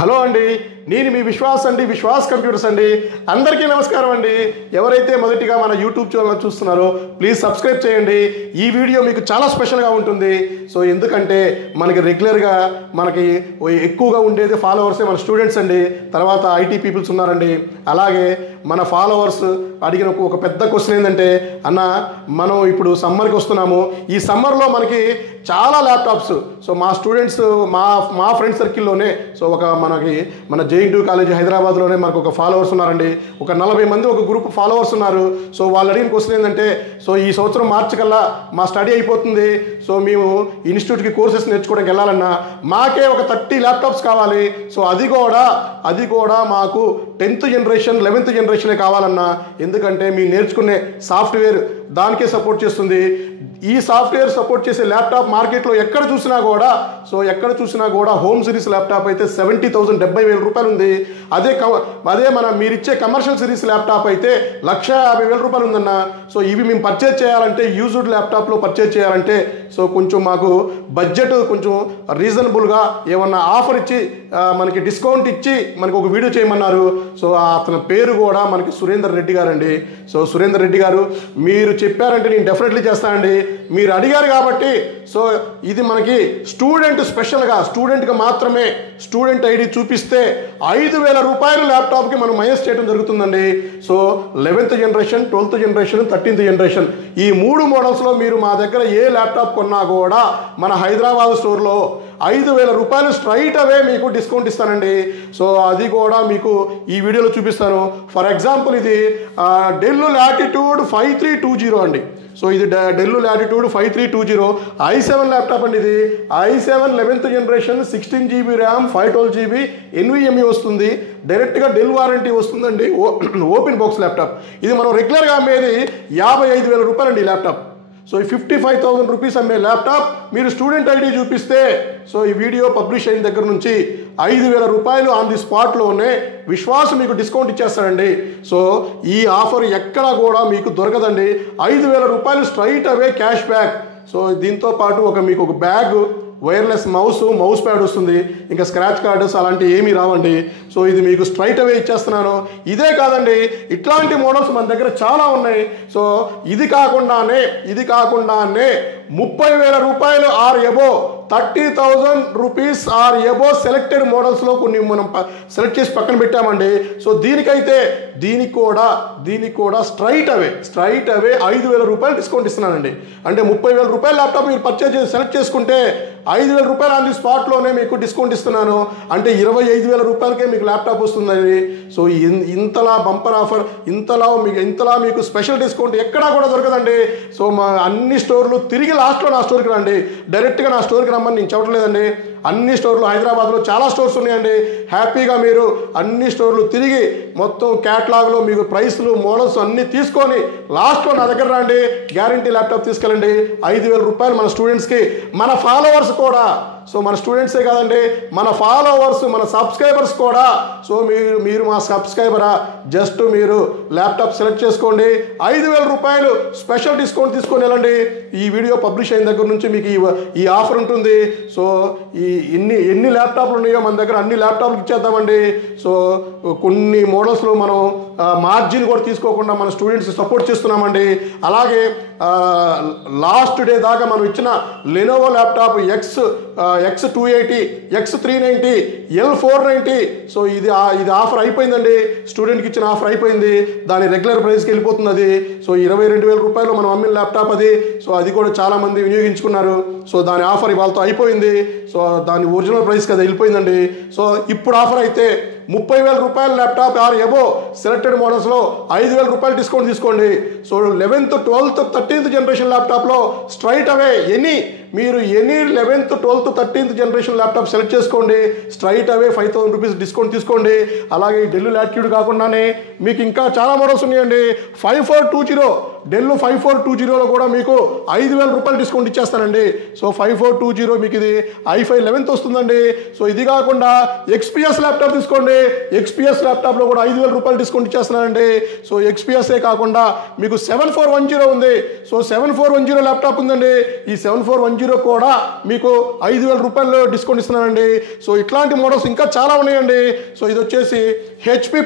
Hello అండి, నేను మీ విశ్వాస్ అండి, విశ్వాస్ కంప్యూటర్స్ అండి. అందరికీ నమస్కారం అండి. ఎవరైతే మొదటిగా మన యూట్యూబ్ ఛానల్ చూస్తున్నారో ప్లీజ్ సబ్స్క్రైబ్ చేయండి. ఈ వీడియో మీకు చాలా స్పెషల్గా ఉంటుంది. సో ఎందుకంటే మనకి రెగ్యులర్గా మనకి ఎక్కువగా ఉండేది ఫాలోవర్సే మన స్టూడెంట్స్ అండి. తర్వాత ఐటీ పీపుల్స్ ఉన్నారండి. అలాగే మన ఫాలోవర్స్ అడిగిన ఒక పెద్ద క్వశ్చన్ ఏంటంటే, అన్న మనం ఇప్పుడు సమ్మర్కి వస్తున్నాము, ఈ సమ్మర్లో మనకి చాలా ల్యాప్టాప్స్. సో మా స్టూడెంట్స్ మా ఫ్రెండ్ సర్కిల్లోనే సో మన జేఎన్టీయూ కాలేజ్ హైదరాబాద్లోనే మనకు ఒక ఫాలోవర్స్ ఉన్నారండి. ఒక 40 మంది ఒక గ్రూప్ ఫాలోవర్స్ ఉన్నారు. సో వాళ్ళు అడిగిన క్వశ్చన్ ఏంటంటే, సో ఈ సంవత్సరం మార్చి కల్లా మా స్టడీ అయిపోతుంది, సో మేము ఇన్స్టిట్యూట్కి కోర్సెస్ నేర్చుకోవడానికి వెళ్ళాలన్నా మాకే ఒక 30 ల్యాప్టాప్స్ కావాలి. సో అది కూడా మాకు 10th జనరేషన్ 11th జనరేషనే కావాలన్నా, ఎందుకంటే మీరు నేర్చుకునే సాఫ్ట్వేర్ దానికే సపోర్ట్ చేస్తుంది. ఈ సాఫ్ట్వేర్ సపోర్ట్ చేసే ల్యాప్టాప్ మార్కెట్లో ఎక్కడ చూసినా కూడా హోమ్ సిరీస్ ల్యాప్టాప్ అయితే 70,000 70,000 రూపాయలు ఉంది. అదే మీరిచ్చే కమర్షియల్ సిరీస్ ల్యాప్టాప్ అయితే 1,50,000 రూపాయలు ఉందన్న. సో ఇవి మేము పర్చేజ్ చేయాలంటే, యూజ్డ్ ల్యాప్టాప్లో పర్చేజ్ చేయాలంటే సో కొంచెం మాకు బడ్జెట్ కొంచెం రీజనబుల్గా ఏమన్నా ఆఫర్ ఇచ్చి మనకి డిస్కౌంట్ ఇచ్చి మనకు ఒక వీడియో చేయమన్నారు. సో అతని పేరు కూడా మనకి సురేందర్ రెడ్డి గారు అండి. సో సురేందర్ రెడ్డి గారు, మీరు చెప్పారంటే నేను డెఫినెట్లీ చేస్తానండి. మీరు అడిగారు కాబట్టి సో ఇది మనకి స్పెషల్గా స్టూడెంట్గా మాత్రమే స్టూడెంట్ ఐడి చూపిస్తే 5,000 రూపాయలు ల్యాప్టాప్కి మనం మైనస్ చేయడం జరుగుతుందండి. So 11th generation 12th generation 13th generation ఈ 3 మోడల్స్లో మీరు మా దగ్గర ఏ ల్యాప్టాప్ కొన్నా కూడా మన హైదరాబాద్ స్టోర్లో 5,000 రూపాయలు స్ట్రైట్ అవే మీకు డిస్కౌంట్ ఇస్తానండి. సో అది కూడా మీకు ఈ వీడియోలో చూపిస్తాను. ఫర్ ఎగ్జాంపుల్ ఇది డెల్ లాటిట్యూడ్ 5320 అండి. సో ఇది డెల్ లాటిట్యూడ్ 5320 i7 ల్యాప్టాప్ అండి. ఇది i7 11th generation 16 GB RAM 512 GB NVMe వస్తుంది. డైరెక్ట్గా డెల్ వారంటీ వస్తుందండి. Open box laptop. ఇది మనం రెగ్యులర్గా అమ్మేది 55,000 రూపాయలు అండి ఈ ల్యాప్టాప్. సో ఈ 55,000 రూపీస్ అమ్మే ల్యాప్టాప్ మీరు స్టూడెంట్ ఐడి చూపిస్తే సో ఈ వీడియో పబ్లిష్ అయిన దగ్గర నుంచి 5,000 రూపాయలు ఆన్ ది స్పాట్లోనే విశ్వాసం మీకు డిస్కౌంట్ ఇచ్చేస్తారండి. సో ఈ ఆఫర్ ఎక్కడా కూడా మీకు దొరకదండి. 5,000 రూపాయలు స్ట్రైట్ అవే క్యాష్ బ్యాక్. సో దీంతో పాటు మీకు ఒక బ్యాగ్, వైర్లెస్ మౌస్ ప్యాడ్ వస్తుంది. ఇంకా స్క్రాచ్ కార్డ్స్ అలాంటివి ఏమీ రావండి. సో ఇది మీకు స్ట్రైట్ అవే ఇచ్చేస్తున్నాను. ఇదే కాదండి, ఇట్లాంటి మోడల్స్ మన దగ్గర చాలా ఉన్నాయి. సో ఇది కాకుండానే 30,000 రూపాయలు or above 30,000 rupees or above selected మోడల్స్లో కొన్ని మనం సెలెక్ట్ చేసి పక్కన పెట్టామండి. సో దీనికి కూడా స్ట్రైట్ అవే 5,000 రూపాయలు డిస్కౌంట్ ఇస్తున్నానండి. అంటే 30,000 రూపాయల ల్యాప్టాప్ మీరు పర్చేజ్ చేసి సెలెక్ట్ చేసుకుంటే 5,000 రూపాయలు ఆన్ ది స్పాట్లోనే మీకు డిస్కౌంట్ ఇస్తున్నాను. అంటే 25,000 రూపాయలకే మీకు ల్యాప్టాప్ వస్తుందండి. సో ఇంతలా బంపర్ ఆఫర్, ఇంతలా మీకు స్పెషల్ డిస్కౌంట్ ఎక్కడా కూడా దొరకదండి. సో మా అన్ని స్టోర్లు తిరిగి లాస్ట్లో నా స్టోర్కి రండి. డైరెక్ట్గా నా స్టోర్కి రమ్మని నేను చెప్పట్లేదండి. అన్ని స్టోర్లు హైదరాబాద్లో చాలా స్టోర్స్ ఉన్నాయండి. హ్యాపీగా మీరు అన్ని స్టోర్లు తిరిగి మొత్తం క్యాటలాగ్లో మీకు ప్రైస్లు మోడల్స్ అన్నీ తీసుకొని లాస్ట్లో నా దగ్గర రండి. గ్యారంటీ ల్యాప్టాప్ తీసుకెళ్ళండి. 5,000 రూపాయలు మన స్టూడెంట్స్కి, మన ఫాలోవర్స్ కూడా. సో మన స్టూడెంట్సే కాదండి, మన ఫాలోవర్స్, మన సబ్స్క్రైబర్స్ కూడా. సో మీరు మా సబ్స్క్రైబరా, జస్ట్ మీరు ల్యాప్టాప్ సెలెక్ట్ చేసుకోండి. 5,000 రూపాయలు స్పెషల్ డిస్కౌంట్ తీసుకొని వెళ్ళండి. ఈ వీడియో పబ్లిష్ అయిన దగ్గర నుంచి మీకు ఈ ఆఫర్ ఉంటుంది. సో ఎన్ని ల్యాప్టాప్లు ఉన్నాయో మన దగ్గర అన్ని ల్యాప్టాప్లు ఇచ్చేద్దామండి. సో కొన్ని మోడల్స్లో మనం మార్జిన్ కూడా తీసుకోకుండా మన స్టూడెంట్స్ సపోర్ట్ చేస్తున్నామండి. అలాగే లాస్ట్ డే దాకా మనం ఇచ్చిన Lenovo laptop X280, X390, L490 so ఇది ఆఫర్ అయిపోయిందండి. స్టూడెంట్కి ఇచ్చిన ఆఫర్ అయిపోయింది. దాని రెగ్యులర్ ప్రైస్కి వెళ్ళిపోతుంది అది. సో 22,000 రూపాయలు మనం అమ్మిన ల్యాప్టాప్ అది. సో అది కూడా చాలామంది వినియోగించుకున్నారు. సో దాని ఆఫర్ ఇవాళతో అయిపోయింది. సో దాని ఒరిజినల్ ప్రైస్కి అది వెళ్ళిపోయిందండి. సో ఇప్పుడు ఆఫర్ అయితే 30,000 రూపాయల ల్యాప్టాప్ ఆర్ ఎబో సెలెక్టెడ్ మోడల్స్లో 5,000 రూపాయలు డిస్కౌంట్ తీసుకోండి. So 11th 12th 13th generation ల్యాప్టాప్లో స్ట్రైట్ అవే మీరు 11th 12th 13th generation laptop select చేసుకోండి. స్ట్రైట్ అవే 5,000 రూపీస్ డిస్కౌంట్ తీసుకోండి. అలాగే డెల్ లాటిట్యూడ్ కాకుండానే మీకు ఇంకా చాలా మోడల్స్ ఉన్నాయండి. 5420 డెల్ 5420లో కూడా మీకు 5,000 రూపాయలు డిస్కౌంట్ ఇచ్చేస్తానండి. సో 5420 మీకు ఇది i5 11th వస్తుందండి. సో ఇది కాకుండా XPS ల్యాప్టాప్ తీసుకోండి. XPS ల్యాప్టాప్లో కూడా 5,000 రూపాయలు డిస్కౌంట్ ఇచ్చేస్తున్నానండి. సో XPS కాకుండా మీకు 7410 ఉంది. సో 7410 ల్యాప్టాప్ ఉందండి. ఈ 7410 10 కూడా మీకు 5,000 రూపాయలు డిస్కౌంట్ ఇస్తున్నానండి. సో ఇట్లాంటి మోడల్స్ ఇంకా చాలా ఉన్నాయండి. సో ఇది వచ్చేసి హెచ్పి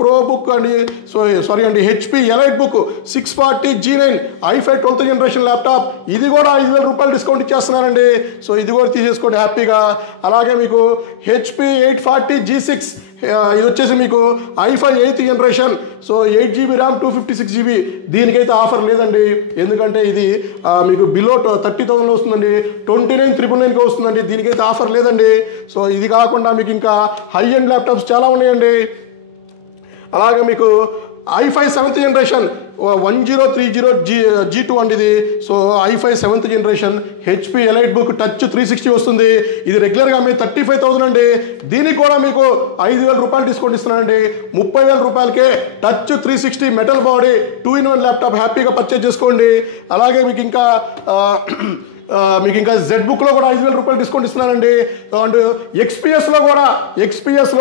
ప్రోబుక్ అండి. సో సారీ అండి, HP elite book 640 G9 i5 12th generation laptop. ఇది కూడా 5,000 రూపాయలు డిస్కౌంట్ ఇచ్చేస్తున్నానండి. సో ఇది కూడా తీసేసుకోండి హ్యాపీగా. అలాగే మీకు హెచ్పి 840 G6 ఇది వచ్చేసి మీకు i5 8th generation. So 8GB RAM 256GB. దీనికైతే ఆఫర్ లేదండి, ఎందుకంటే ఇది మీకు బిలో 30,000 వస్తుందండి, 29,999కి వస్తుందండి. దీనికైతే ఆఫర్ లేదండి. సో ఇది కాకుండా మీకు ఇంకా హై ఎండ్ ల్యాప్టాప్స్ చాలా ఉన్నాయండి. అలాగే మీకు i5 7th జనరేషన్ 1030 G2 అండి ఇది. So i5 7th generation HP elite book touch 360 వస్తుంది. ఇది రెగ్యులర్గా మీ 35,000 అండి. దీనికి కూడా మీకు 5,000 రూపాయలు డిస్కౌంట్ ఇస్తున్నానండి. 30,000 రూపాయలకే touch 360 metal body 2-in-1 laptop హ్యాపీగా పర్చేజ్ చేసుకోండి. అలాగే మీకు ఇంకా జెడ్ బుక్లో కూడా 5,000 రూపాయలు డిస్కౌంట్ ఇస్తున్నానండి. అండ్ ఎక్స్పీఎస్లో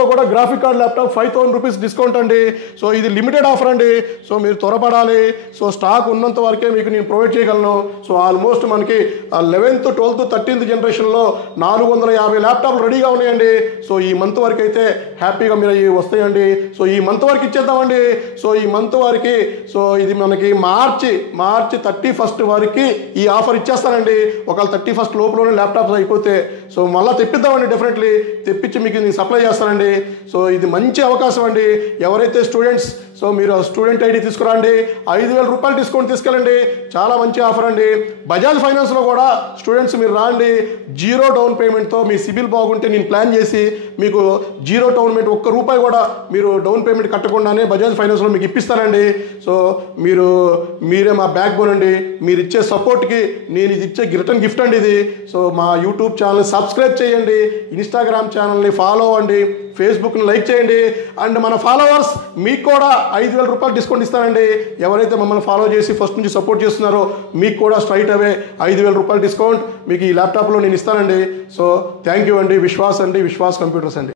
కూడా graphic card laptop 5,000 rupees discount అండి. సో ఇది లిమిటెడ్ ఆఫర్ అండి. సో మీరు త్వరపడాలి. సో స్టాక్ ఉన్నంత వరకే మీకు నేను ప్రొవైడ్ చేయగలను. సో ఆల్మోస్ట్ మనకి 11th 12th 13th జనరేషన్లో 450 ల్యాప్టాప్లు రెడీగా ఉన్నాయండి. సో ఈ మంత్ వరకు అయితే హ్యాపీగా మీరు ఇవి వస్తాయండి. సో ఈ మంత్ వరకు ఇచ్చేద్దామండి. సో ఈ మంత్ వరకు సో ఇది మనకి మార్చి 31st వరకు ఈ ఆఫర్ ఇచ్చేస్తానండి. ఒకవేళ 31st లోపలనే ల్యాప్టాప్స్ అయిపోతే సో మళ్ళీ తెప్పిద్దామండి. డెఫినెట్లీ తెప్పించి మీకు నేను సప్లై చేస్తానండి. సో ఇది మంచి అవకాశం అండి. ఎవరైతే స్టూడెంట్స్ సో మీరు స్టూడెంట్ ఐడి తీసుకురండి, 5,000 రూపాయలు డిస్కౌంట్ తీసుకెళ్ళండి. చాలా మంచి ఆఫర్ అండి. బజాజ్ ఫైనాన్స్లో కూడా స్టూడెంట్స్ మీరు రాండి. 0 డౌన్ పేమెంట్తో మీ సిబిల్ బాగుంటే నేను ప్లాన్ చేసి మీకు 0 డౌన్ పేమెంట్ ₹1 కూడా మీరు డౌన్ పేమెంట్ కట్టకుండానే బజాజ్ ఫైనాన్స్లో మీకు ఇప్పిస్తానండి. సో మీరే మా బ్యాక్ బోన్ అండి. మీరు ఇచ్చే సపోర్ట్కి నేను ఇది ఇచ్చే రిటర్న్ గిఫ్ట్ అండి ఇది. సో మా యూట్యూబ్ ఛానల్ సబ్స్క్రైబ్ చేయండి, ఇన్స్టాగ్రామ్ ఛానల్ని ఫాలో అవ్వండి, ఫేస్బుక్ని లైక్ చేయండి. అండ్ మన ఫాలోవర్స్ మీకు కూడా 5,000 రూపాయలు డిస్కౌంట్ ఇస్తానండి. ఎవరైతే మమ్మల్ని ఫాలో చేసి ఫస్ట్ నుంచి సపోర్ట్ చేస్తున్నారో మీకు కూడా స్ట్రైట్ అవే 5,000 రూపాయలు డిస్కౌంట్ మీకు ఈ ల్యాప్టాప్లో నేను ఇస్తానండి. సో థ్యాంక్ యూ అండి. విశ్వాస్ కంప్యూటర్స్ అండి.